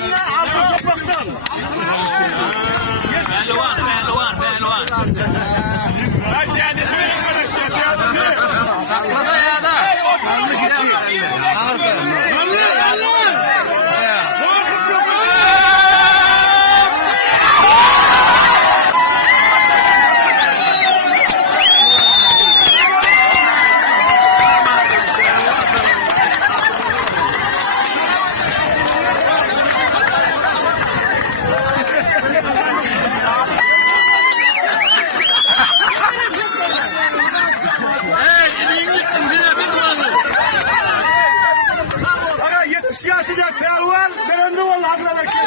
Anne altı topraktan. Pehlivan. Sakla da ya da. Siyasiler pehlivan, ben de vallahi hazırlamak.